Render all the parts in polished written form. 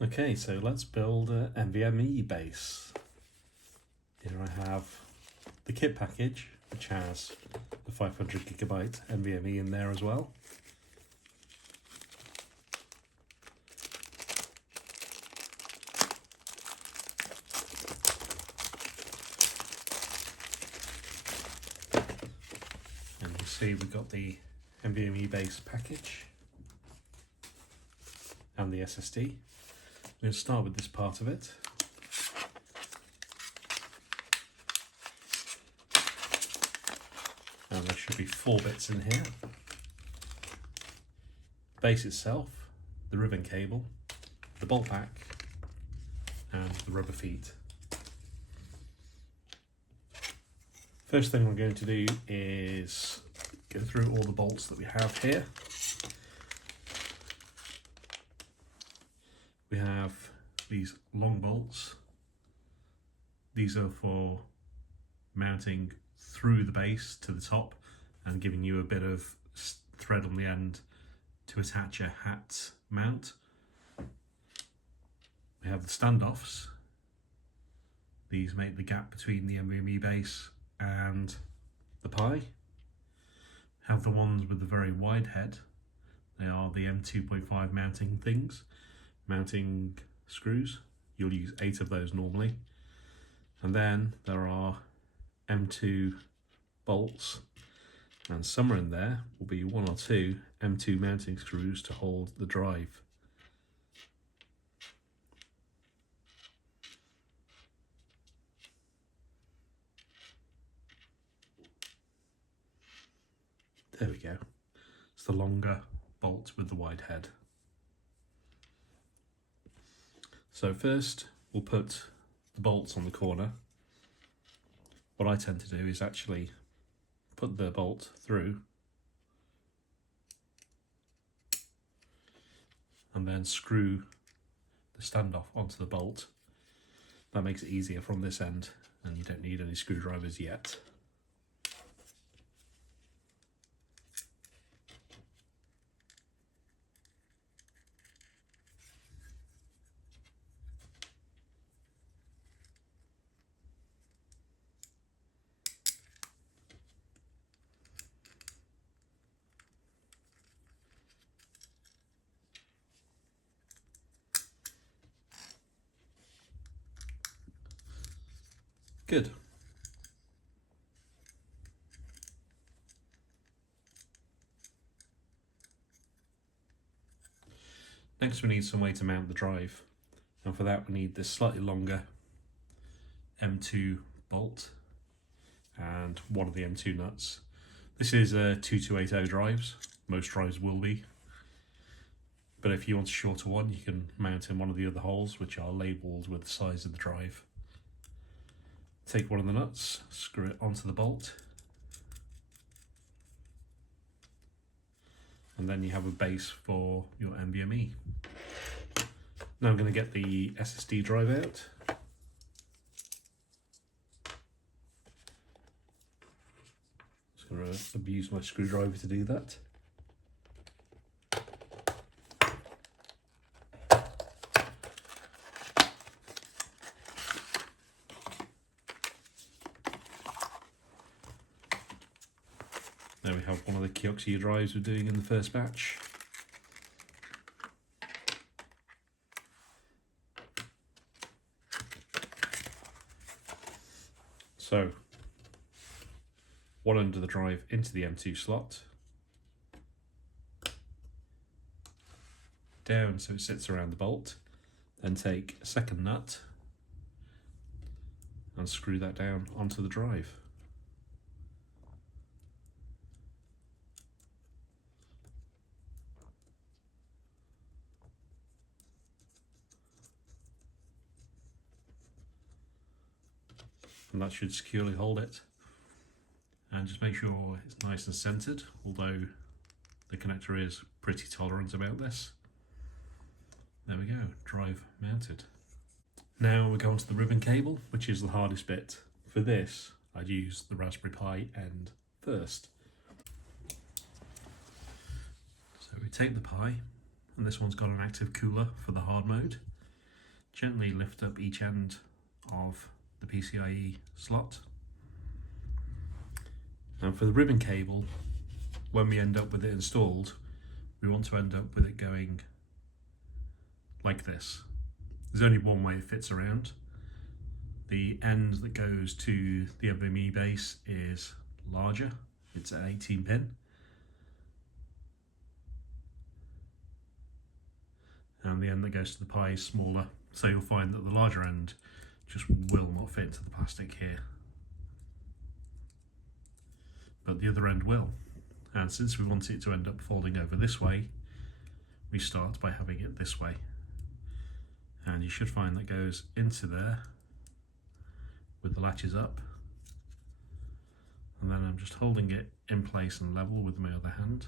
Okay, so let's build a NVMe Base. Here I have the kit package, which has the 500GB NVMe in there as well. And you see we've got the NVMe Base package and the SSD. I'm going to start with this part of it. And there should be 4 bits in here. Base itself, the ribbon cable, the bolt pack, and the rubber feet. First thing we're going to do is go through all the bolts that we have here. We have these long bolts. These are for mounting through the base to the top and giving you a bit of thread on the end to attach a hat mount. We have the standoffs. These make the gap between the NVMe Base and the Pi. Have the ones with the very wide head. They are the M2.5 mounting things. Mounting screws. You'll use 8 of those normally. And then there are M2 bolts, and somewhere in there will be 1 or 2 M2 mounting screws to hold the drive. There we go. It's the longer bolt with the wide head. So first we'll put the bolts on the corner. What I tend to do is actually put the bolt through and then screw the standoff onto the bolt. That makes it easier from this end and you don't need any screwdrivers yet. Good. Next we need some way to mount the drive, and for that we need this slightly longer M2 bolt and one of the M2 nuts. This is a 2280 drives, most drives will be, but if you want a shorter one you can mount in one of the other holes which are labelled with the size of the drive. Take one of the nuts, screw it onto the bolt, and then you have a base for your NVMe. Now I'm going to get the SSD drive out. Just going to abuse my screwdriver to do that. There we have one of the Kioxia drives we're doing in the first batch. So, one end of the drive into the M2 slot, down so it sits around the bolt, then take a second nut and screw that down onto the drive. And that should securely hold it. And just make sure it's nice and centered, although the connector is pretty tolerant about this. There we go, drive mounted. Now we go on to the ribbon cable, which is the hardest bit. For this, I'd use the Raspberry Pi end first. So we take the Pi, and this one's got an active cooler for the hard mode. gently lift up each end of the PCIe slot. And for the ribbon cable, when we end up with it installed, we want to end up with it going like this. There's only one way it fits around. The end that goes to the NVMe base is larger, it's an 18 pin. And the end that goes to the Pi is smaller, so you'll find that the larger end just will not fit into the plastic here. But the other end will. And since we want it to end up folding over this way, we start by having it this way. And you should find that goes into there with the latches up. And then I'm just holding it in place and level with my other hand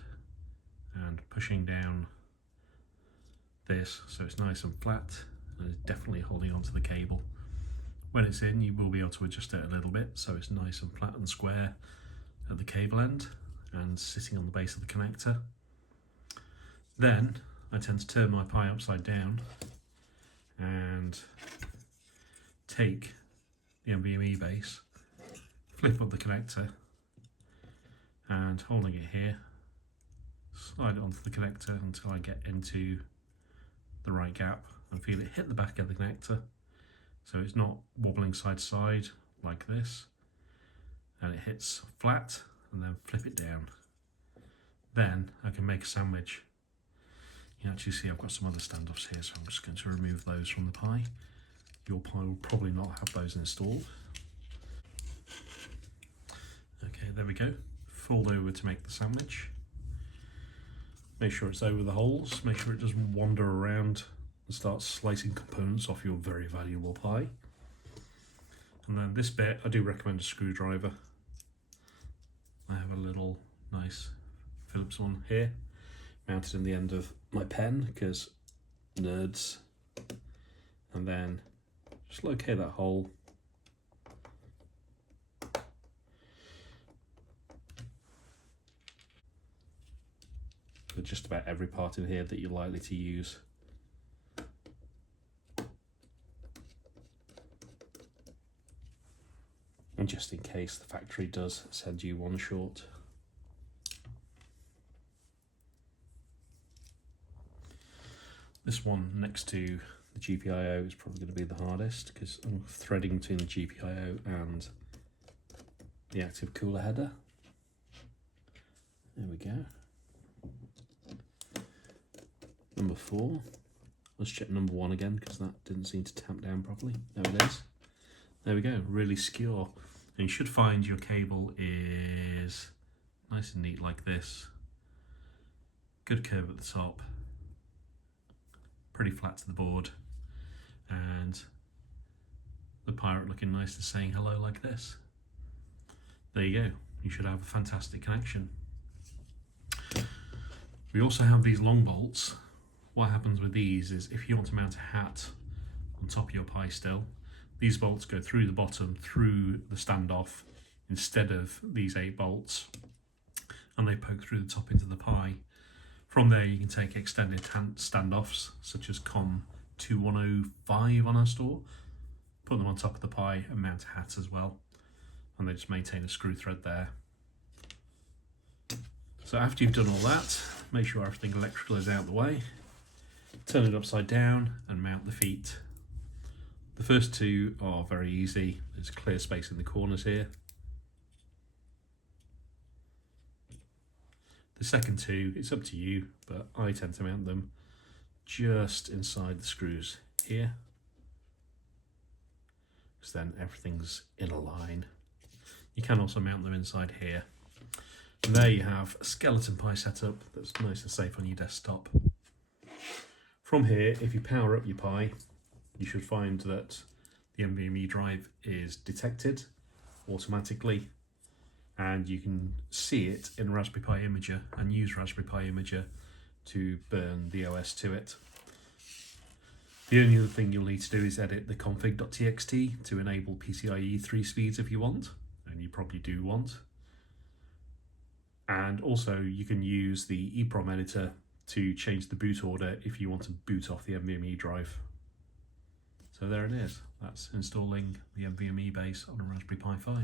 and pushing down this so it's nice and flat, and it's definitely holding onto the cable. When it's in, you will be able to adjust it a little bit so it's nice and flat and square at the cable end and sitting on the base of the connector. Then I tend to turn my Pi upside down and take the NVMe base, flip up the connector, and holding it here, slide it onto the connector until I get into the right gap and feel it hit the back of the connector, so it's not wobbling side to side like this, and it hits flat, and then flip it down. Then I can make a sandwich. You can actually see I've got some other standoffs here, so I'm just going to remove those from the Pi. Your Pi will probably not have those installed. Okay, there we go. Fold over to make the sandwich. Make sure it's over the holes, make sure it doesn't wander around and start slicing components off your very valuable Pi. And then this bit, I do recommend a screwdriver. I have a little nice Phillips one here, mounted in the end of my pen, because nerds. And then just locate that hole. For just about every part in here that you're likely to use. And just in case the factory does send you one short. This one next to the GPIO is probably going to be the hardest, because I'm threading between the GPIO and the active cooler header. There we go. Number 4. Let's check number 1 again, because that didn't seem to tamp down properly. There it is. There we go, really secure. And you should find your cable is nice and neat like this. Good curve at the top. Pretty flat to the board. And the pirate looking nice and saying hello like this. There you go. You should have a fantastic connection. We also have these long bolts. What happens with these is if you want to mount a hat on top of your Pi still, these bolts go through the bottom, through the standoff, instead of these 8 bolts, and they poke through the top into the Pi. From there you can take extended standoffs, such as COM2105 on our store, put them on top of the Pi and mount a hat as well, and they just maintain a screw thread there. So after you've done all that, make sure everything electrical is out of the way, turn it upside down and mount the feet. The first 2 are very easy. There's clear space in the corners here. The second 2, it's up to you, but I tend to mount them just inside the screws here, because then everything's in a line. You can also mount them inside here. And there you have a skeleton Pi setup that's nice and safe on your desktop. From here, if you power up your Pi, you should find that the NVMe drive is detected automatically, and you can see it in Raspberry Pi Imager and use Raspberry Pi Imager to burn the OS to it. The only other thing you'll need to do is edit the config.txt to enable PCIe 3 speeds if you want, and you probably do want. And also you can use the EEPROM editor to change the boot order if you want to boot off the NVMe drive. So there it is. That's installing the NVMe Base on a Raspberry Pi 5.